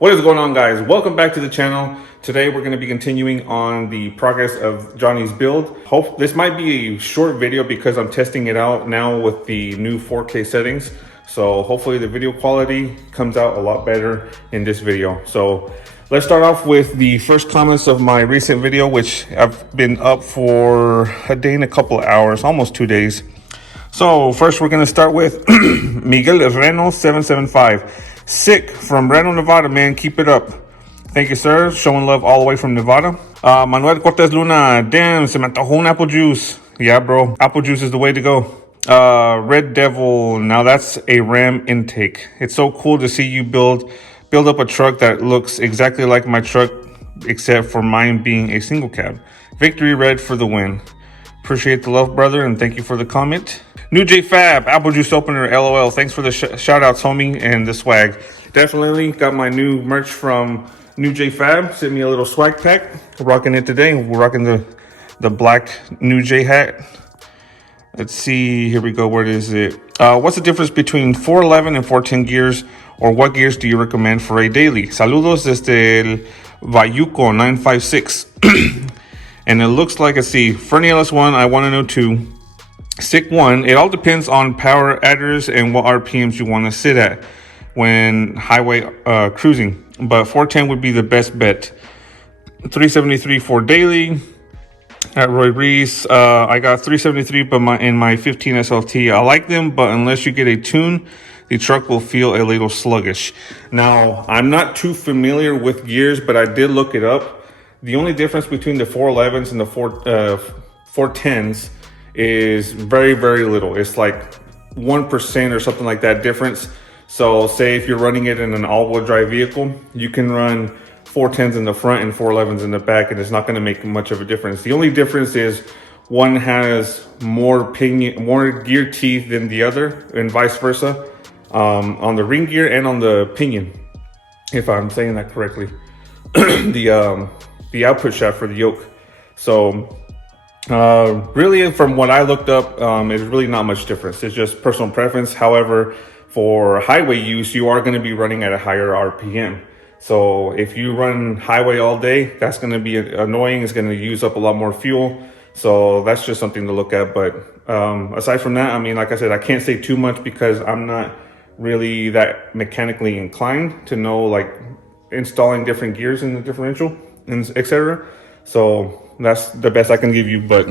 What is going on, guys? Welcome back to the channel. Today we're going to be continuing on the progress of Johnny's build. This might be a short video because I'm testing it out now with the new 4K settings. So hopefully the video quality comes out a lot better in this video. So let's start off with the first comments of my recent video, which I've been up for a day and a couple of hours, almost 2 days. So first we're going to start with Miguel Reno 775. Sick from Reno, Nevada, man. Keep it up. Thank you, sir. Showing love all the way from Nevada. Manuel Cortez Luna. Damn, se me antojó un apple juice. Yeah, bro. Apple juice is the way to go. Red Devil. Now that's a Ram intake. It's so cool to see you build up a truck that looks exactly like my truck, except for mine being a single cab. Victory Red for the win. Appreciate the love, brother, and thank you for the comment. New J Fab, Apple Juice Opener, LOL. Thanks for the shout outs, homie, and the swag. Definitely got my new merch from New J Fab. Sent me a little swag pack. Rocking it today. We're rocking the black New J hat. Let's see. Here we go. Where is it? What's the difference between 411 and 410 gears, or what gears do you recommend for a daily? Saludos desde el Vayuco 956. And it looks like, let's see, Fernie LS1, I want to know 2. SICK 1, it all depends on power adders and what RPMs you want to sit at when highway cruising. But 410 would be the best bet. 373 for daily. At Roy Reese, I got 373 but in my 15 SLT. I like them, but unless you get a tune, the truck will feel a little sluggish. Now, I'm not too familiar with gears, but I did look it up. The only difference between the 411s and the 410s is very, very little. It's like 1% or something like that difference. So say if you're running it in an all-wheel drive vehicle, you can run 410s in the front and 411s in the back, and it's not going to make much of a difference. The only difference is one has more gear teeth than the other, and vice versa, on the ring gear and on the pinion, if I'm saying that correctly. The output shaft for the yoke. So really, from what I looked up, it's really not much difference. It's just personal preference. However, for highway use, you are going to be running at a higher RPM. So if you run highway all day, that's going to be annoying. It's going to use up a lot more fuel. So that's just something to look at. But aside from that, I mean, like I said, I can't say too much because I'm not really that mechanically inclined to know like installing different gears in the differential and etc. So that's the best I can give you, but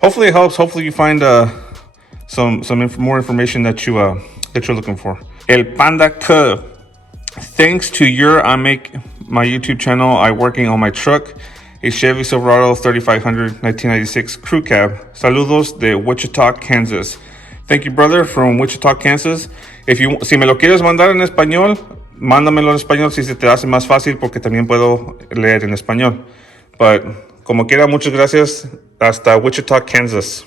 hopefully it helps. Hopefully you find some more information that you're looking for. El Panda K. Thanks to I make my YouTube channel, I working on my truck, a Chevy Silverado 3500 1996 crew cab. Saludos de Wichita, Kansas. Thank you, brother, from Wichita, Kansas. Si me lo quieres mandar en español, mándamelo en español si se te hace más fácil, porque también puedo leer en español. But como quiera, muchas gracias. Hasta Wichita, Kansas.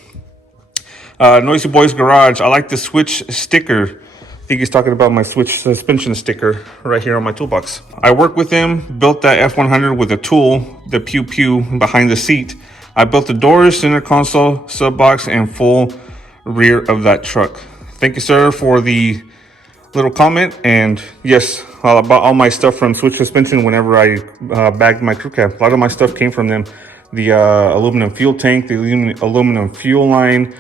Noisy Boys Garage. I like the switch sticker. I think he's talking about my switch suspension sticker right here on my toolbox. I worked with him, built that F100 with a tool, the pew pew behind the seat. I built the doors, center console, sub box, and full rear of that truck. Thank you, sir, for the little comment. And yes, I bought all my stuff from Switch Suspension whenever I bagged my crew cab. A lot of my stuff came from them. The aluminum fuel tank, the aluminum fuel line,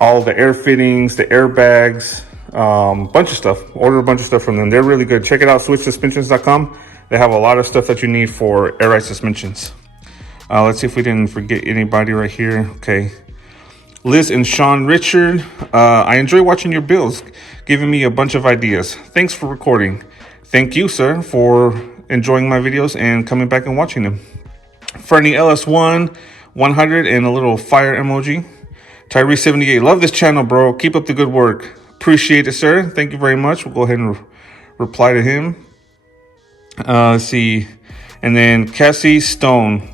all the air fittings, the airbags, bunch of stuff. Ordered a bunch of stuff from them. They're really good. Check it out, switchsuspensions.com. They have a lot of stuff that you need for air ride suspensions. Let's see if we didn't forget anybody right here. Okay. Liz and Sean Richard, I enjoy watching your builds, giving me a bunch of ideas. Thanks for recording. Thank you, sir, for enjoying my videos and coming back and watching them. Fernie LS1 100 and a little fire emoji. Tyree 78, love this channel, bro. Keep up the good work. Appreciate it, sir. Thank you very much. We'll go ahead and reply to him. Let's see. And then Cassie Stone.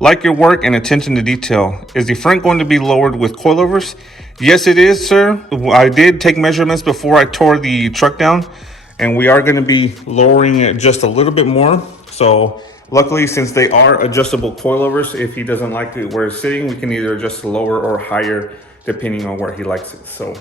Like your work and attention to detail. Is the front going to be lowered with coilovers? Yes, it is, sir. I did take measurements before I tore the truck down, and we are going to be lowering it just a little bit more. So luckily, since they are adjustable coilovers, if he doesn't like it where it's sitting, we can either adjust lower or higher depending on where he likes it. So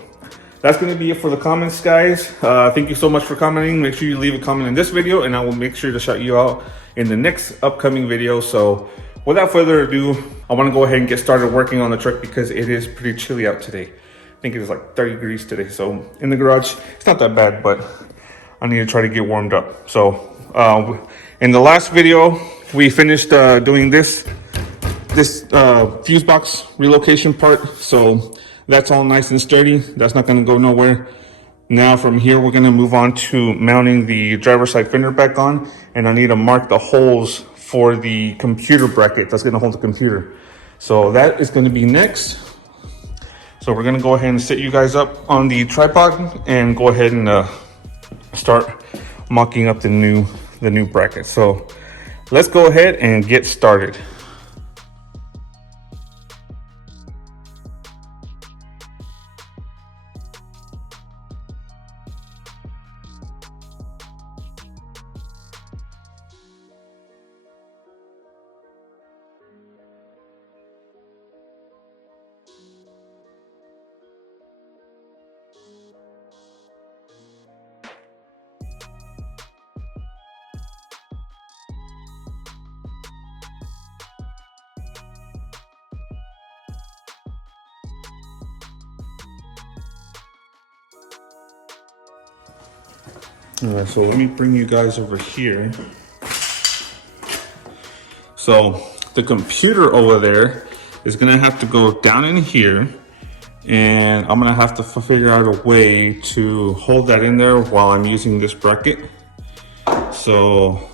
that's going to be it for the comments, guys. Thank you so much for commenting. Make sure you leave a comment in this video, and I will make sure to shout you out in the next upcoming video. So without further ado, I want to go ahead and get started working on the truck because it is pretty chilly out today. I think it is like 30 degrees today. So in the garage, it's not that bad, but I need to try to get warmed up. So in the last video, we finished doing this fuse box relocation part. So that's all nice and sturdy. That's not going to go nowhere. Now from here, we're going to move on to mounting the driver's side fender back on, and I need to mark the holes for the computer bracket that's going to hold the computer. So that is going to be next. So we're going to go ahead and set you guys up on the tripod and go ahead and start mocking up the new bracket. So let's go ahead and get started. All right, so let me bring you guys over here. So the computer over there is gonna have to go down in here, and I'm gonna have to figure out a way to hold that in there while I'm using this bracket. So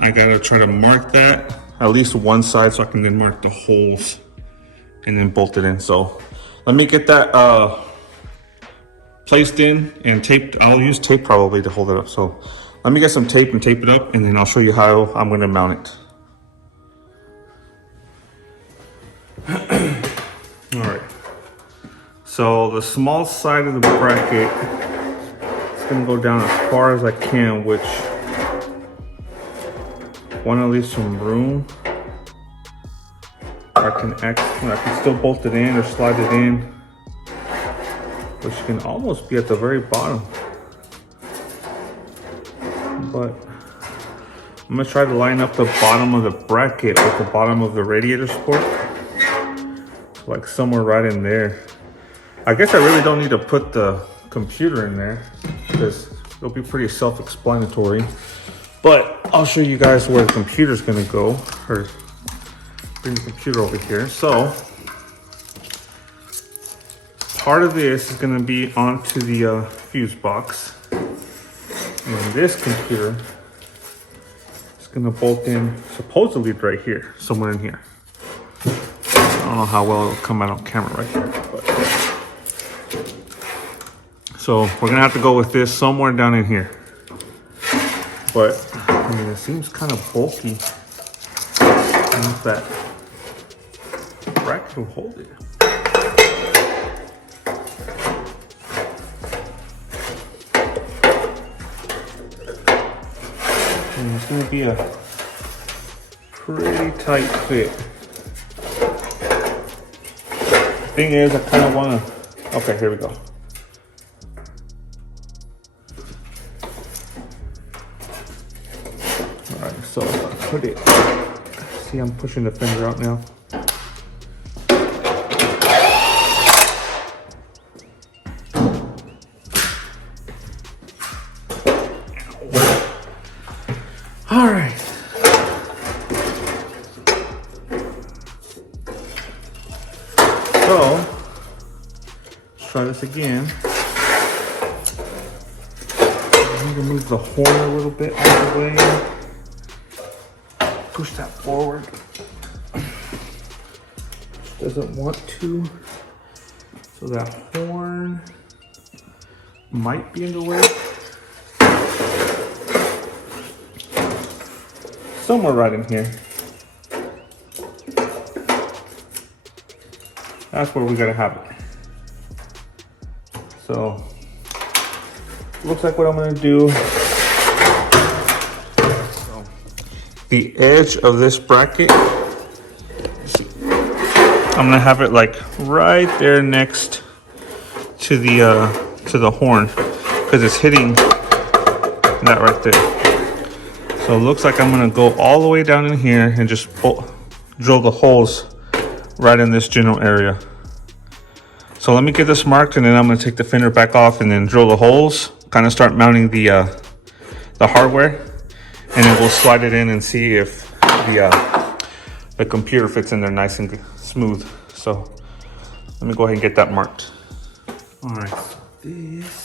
I gotta try to mark that at least one side so I can then mark the holes and then bolt it in. So let me get that placed in and taped. I'll use tape probably to hold it up. So let me get some tape and tape it up, and then I'll show you how I'm going to mount it. All right. So the small side of the bracket is going to go down as far as I can, which want to leave some room. I can still bolt it in or slide it in, which can almost be at the very bottom. But I'm gonna try to line up the bottom of the bracket with the bottom of the radiator support. Like somewhere right in there. I guess I really don't need to put the computer in there because it'll be pretty self-explanatory. But I'll show you guys where the computer's gonna go, or bring the computer over here. So part of this is going to be onto the fuse box, and this computer is going to bolt in supposedly right here, somewhere in here. I don't know how well it'll come out on camera right here, but so we're going to have to go with this somewhere down in here. But I mean, it seems kind of bulky. I don't know if that bracket will hold it. And it's going to be a pretty tight fit. Thing is, I kind of want to. Okay, here we go. All right, so I put it. See, I'm pushing the fender out now. All right. So, let's try this again. I need to move the horn a little bit out of the way. Push that forward. Doesn't want to. So that horn might be in the way. Somewhere right in here. That's where we gotta have it. So, looks like what I'm gonna do. So, the edge of this bracket, I'm gonna have it like right there next to the horn because it's hitting that right there. So it looks like I'm gonna go all the way down in here and just drill the holes right in this general area. So let me get this marked, and then I'm gonna take the fender back off and then drill the holes, kind of start mounting the hardware, and then we'll slide it in and see if the computer fits in there nice and smooth. So let me go ahead and get that marked. All right, this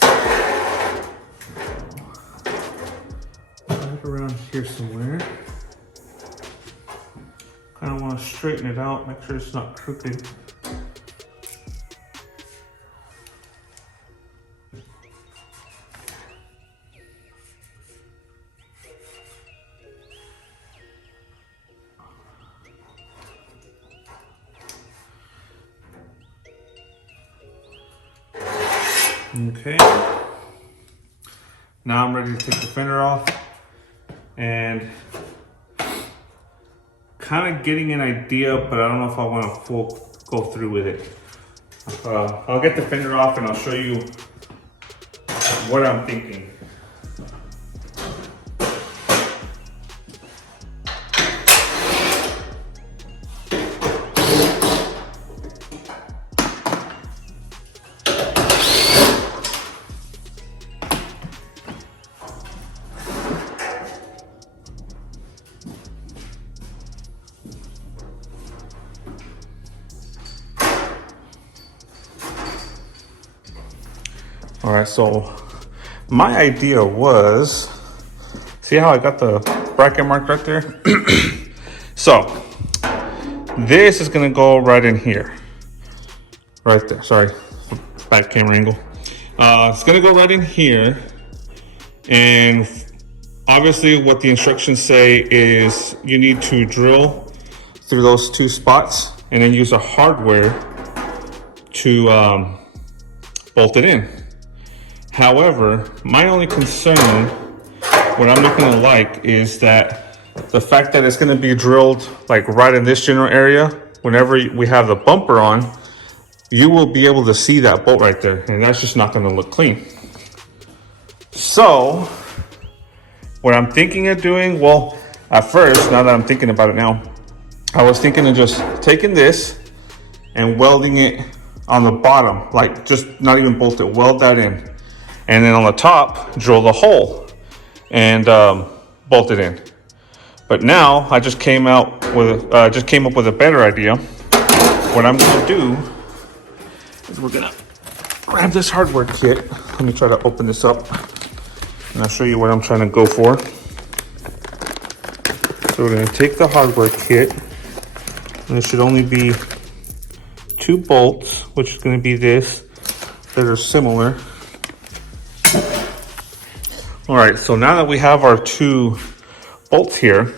right around here somewhere. Kind of want to straighten it out, make sure it's not crooked. Okay, now I'm ready to take the fender off and kind of getting an idea, but I don't know if I want to go through with it. I'll get the fender off and I'll show you what I'm thinking. All right, so my idea was, see how I got the bracket marked right there? So this is gonna go right in here, right there. Sorry, back camera angle. It's gonna go right in here, and obviously what the instructions say is you need to drill through those two spots and then use a hardware to bolt it in. However, my only concern, what I'm not gonna like, is that the fact that it's gonna be drilled like right in this general area, whenever we have the bumper on, you will be able to see that bolt right there, and that's just not gonna look clean. So, what I'm thinking of doing, well, at first, now that I'm thinking about it now, I was thinking of just taking this and welding it on the bottom, like just not even bolt it, weld that in. And then on the top, drill the hole and bolt it in. But now I just came up with a better idea. What I'm gonna do is we're gonna grab this hardware kit. Let me try to open this up and I'll show you what I'm trying to go for. So we're gonna take the hardware kit, and it should only be 2 bolts, which is gonna be this, that are similar. All right, so now that we have our 2 bolts here,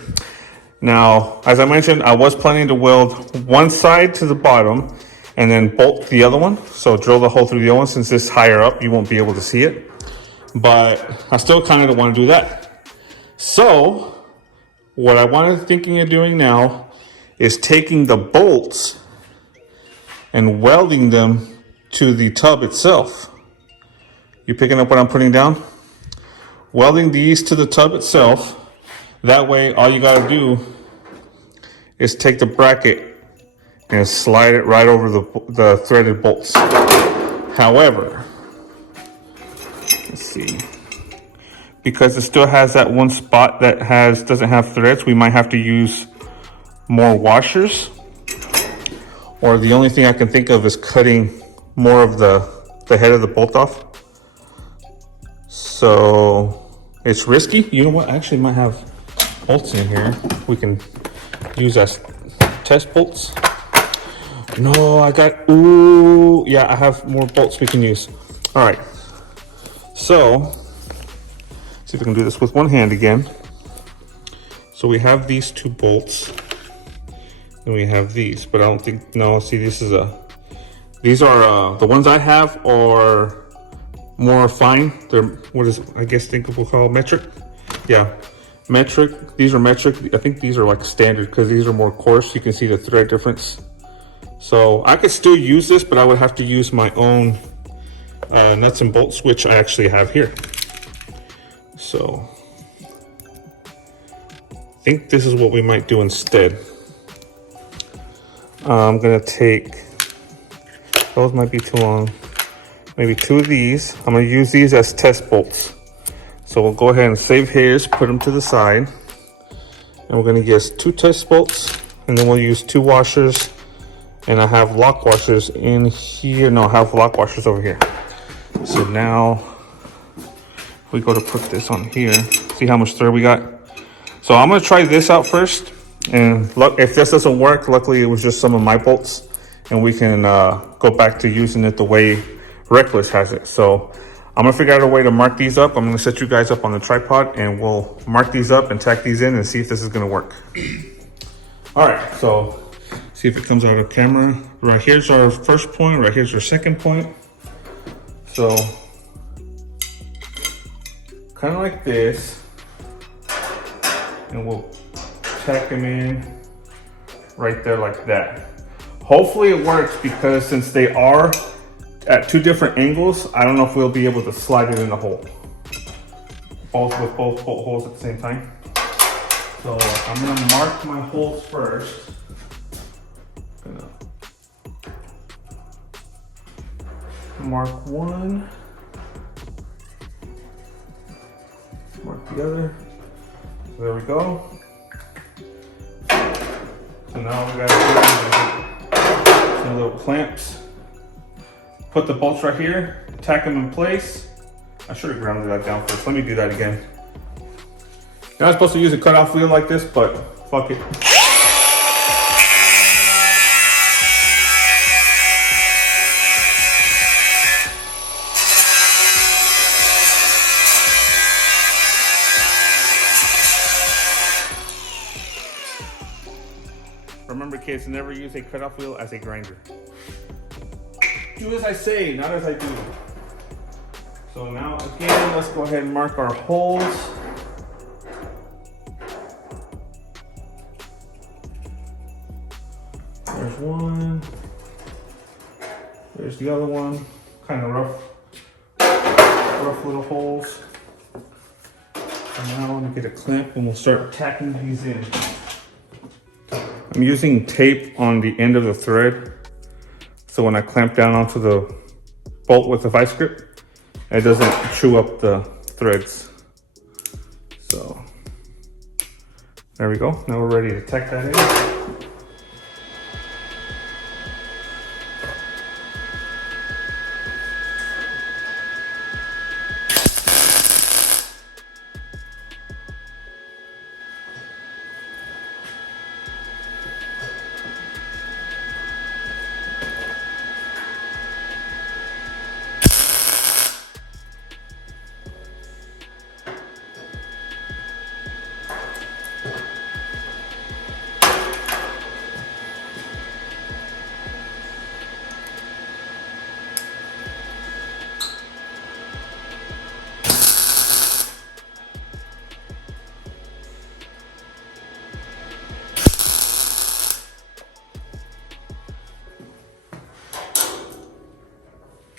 now, as I mentioned, I was planning to weld one side to the bottom and then bolt the other one. So drill the hole through the other one. Since this higher up, you won't be able to see it. But I still kind of want to do that. So what I wanted thinking of doing now is taking the bolts and welding them to the tub itself. You picking up what I'm putting down? Welding these to the tub itself. That way, all you gotta do is take the bracket and slide it right over the threaded bolts. However, let's see, because it still has that one spot that doesn't have threads, we might have to use more washers. Or the only thing I can think of is cutting more of the head of the bolt off. So it's risky. You know what? I actually might have bolts in here we can use as test bolts. No, I got, ooh, yeah, I have more bolts we can use. All right, so see if I can do this with one hand again. So we have these 2 bolts, and we have these, but I don't think, no, see, these are the ones I have are more fine. They're, what is, I guess, think we'll call metric. Yeah, metric. These are metric. I think these are like standard because these are more coarse. You can see the thread difference. So I could still use this, but I would have to use my own nuts and bolts, which I actually have here. So I think this is what we might do instead. I'm gonna take, those might be too long, maybe 2 of these. I'm gonna use these as test bolts. So we'll go ahead and save hairs, put them to the side. And we're gonna use 2 test bolts, and then we'll use 2 washers. And I have lock washers in here. No, I have lock washers over here. So now we go to put this on here. See how much thread we got? So I'm gonna try this out first. And look, if this doesn't work, luckily it was just some of my bolts. And we can go back to using it the way Reklez has it. So I'm gonna figure out a way to mark these up. I'm gonna set you guys up on the tripod and we'll mark these up and tack these in and see if this is gonna work. All right, so see if it comes out of camera. Right here's our first point, right here's our second point. So kind of like this, and we'll tack them in right there like that. Hopefully it works, because since they are at 2 different angles, I don't know if we'll be able to slide it in the hole. With both holes at the same time. So I'm gonna mark my holes first. Gonna mark one. Mark the other. There we go. So now we gotta do some little clamps. Put the bolts right here, tack them in place. I should have grounded that down first. Let me do that again. You're not supposed to use a cutoff wheel like this, but fuck it. Remember, kids, never use a cutoff wheel as a grinder. Do as I say, not as I do. So now again, let's go ahead and mark our holes. There's one. There's the other one. Kind of rough little holes. And now I'm gonna get a clamp and we'll start tacking these in. I'm using tape on the end of the thread, so when I clamp down onto the bolt with the vice grip, it doesn't chew up the threads. So there we go. Now we're ready to tack that in.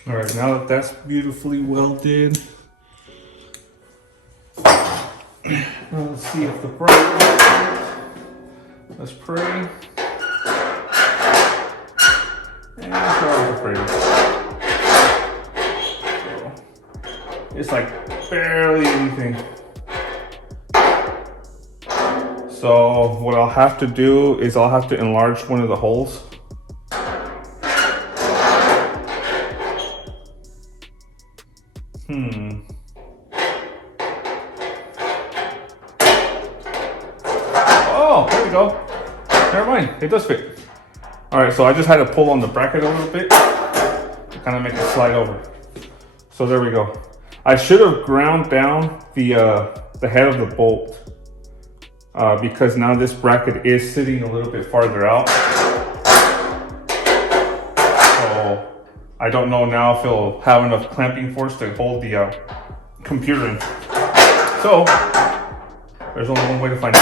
All right, now that that's beautifully welded, now let's see if the bracket works. Let's pray. And start pray. So, it's like barely anything. So what I'll have to do is I'll have to enlarge one of the holes. Oh, there we go. Never mind, it does fit. All right, so I just had to pull on the bracket a little bit to kind of make it slide over. So there we go. I should have ground down the head of the bolt because now this bracket is sitting a little bit farther out. So I don't know now if it'll have enough clamping force to hold the computer in. So there's only one way to find it.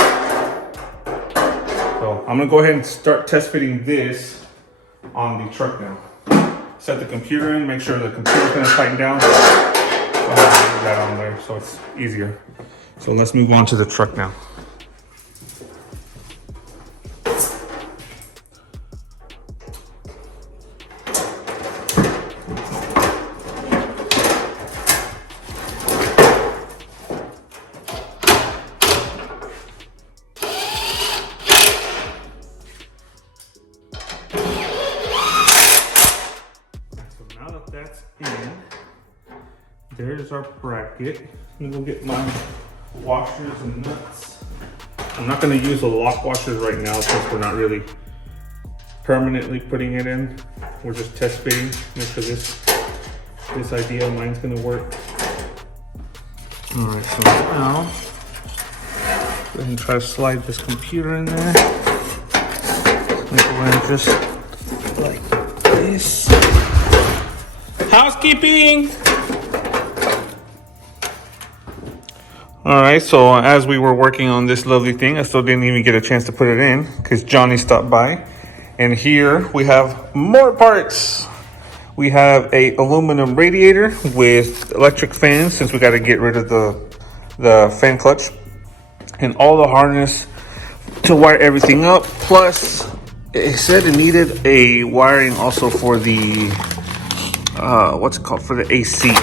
So I'm gonna go ahead and start test fitting this on the truck now. set the computer in, make sure the computer's gonna tighten down. So I have to do that on there so it's easier. So let's move on to the truck now. That's in. There's our bracket. I'm gonna go get my washers and nuts. I'm not gonna use the lock washers right now since we're not really permanently putting it in. We're just test fitting, make sure this idea of mine's gonna work. All right, so now go ahead and try to slide this computer in there. Go just like this. Housekeeping. All right, so as we were working on this lovely thing, I still didn't even get a chance to put it in because Johnny stopped by. And here we have more parts. We have a aluminum radiator with electric fans since we got to get rid of the fan clutch, and all the harness to wire everything up. Plus, it said it needed a wiring also for the what's it called, for the AC.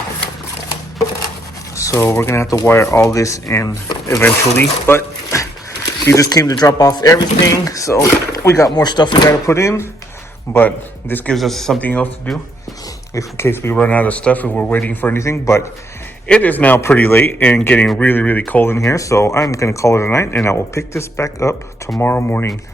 So we're gonna have to wire all this in eventually, but he just came to drop off everything, so we got more stuff we gotta put in, but this gives us something else to do if in case we run out of stuff and we're waiting for anything. But it is now pretty late and getting really cold in here, so I'm gonna call it a night and I will pick this back up tomorrow morning.